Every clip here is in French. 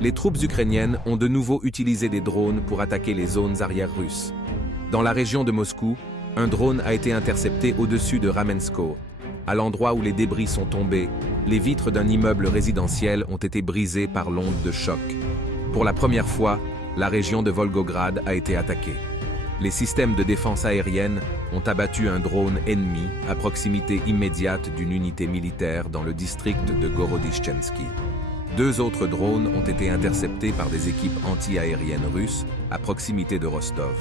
Les troupes ukrainiennes ont de nouveau utilisé des drones pour attaquer les zones arrières russes. Dans la région de Moscou, un drone a été intercepté au-dessus de Ramensko. À l'endroit où les débris sont tombés, les vitres d'un immeuble résidentiel ont été brisées par l'onde de choc. Pour la première fois, la région de Volgograd a été attaquée. Les systèmes de défense aérienne ont abattu un drone ennemi à proximité immédiate d'une unité militaire dans le district de Gorodishchensky. 2 autres drones ont été interceptés par des équipes anti-aériennes russes à proximité de Rostov.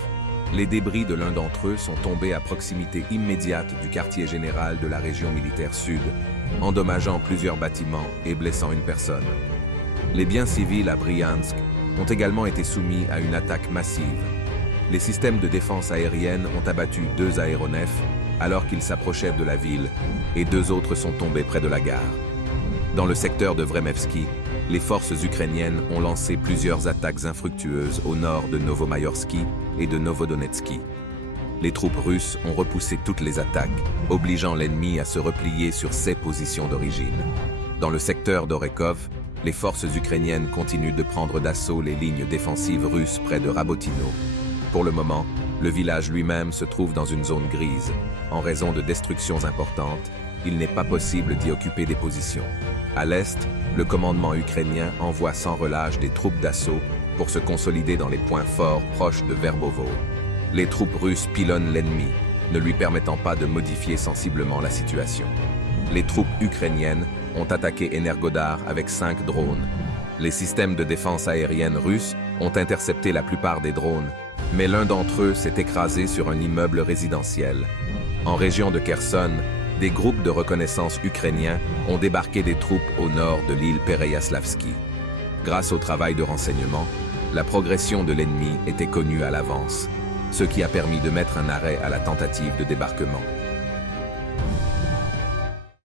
Les débris de l'un d'entre eux sont tombés à proximité immédiate du quartier général de la région militaire sud, endommageant plusieurs bâtiments et blessant une personne. Les biens civils à Bryansk ont également été soumis à une attaque massive. Les systèmes de défense aérienne ont abattu 2 aéronefs alors qu'ils s'approchaient de la ville et 2 autres sont tombés près de la gare. Dans le secteur de Vremevski, les forces ukrainiennes ont lancé plusieurs attaques infructueuses au nord de Novomayorsky et de Novodonetsky. Les troupes russes ont repoussé toutes les attaques, obligeant l'ennemi à se replier sur ses positions d'origine. Dans le secteur d'Orekov, les forces ukrainiennes continuent de prendre d'assaut les lignes défensives russes près de Rabotino. Pour le moment, le village lui-même se trouve dans une zone grise. En raison de destructions importantes, il n'est pas possible d'y occuper des positions. À l'est, le commandement ukrainien envoie sans relâche des troupes d'assaut pour se consolider dans les points forts proches de Verbovo. Les troupes russes pilonnent l'ennemi, ne lui permettant pas de modifier sensiblement la situation. Les troupes ukrainiennes ont attaqué Energodar avec 5 drones. Les systèmes de défense aérienne russes ont intercepté la plupart des drones, mais l'un d'entre eux s'est écrasé sur un immeuble résidentiel. En région de Kherson, des groupes de reconnaissance ukrainiens ont débarqué des troupes au nord de l'île Pereyaslavisky. Grâce au travail de renseignement, la progression de l'ennemi était connue à l'avance, ce qui a permis de mettre un arrêt à la tentative de débarquement.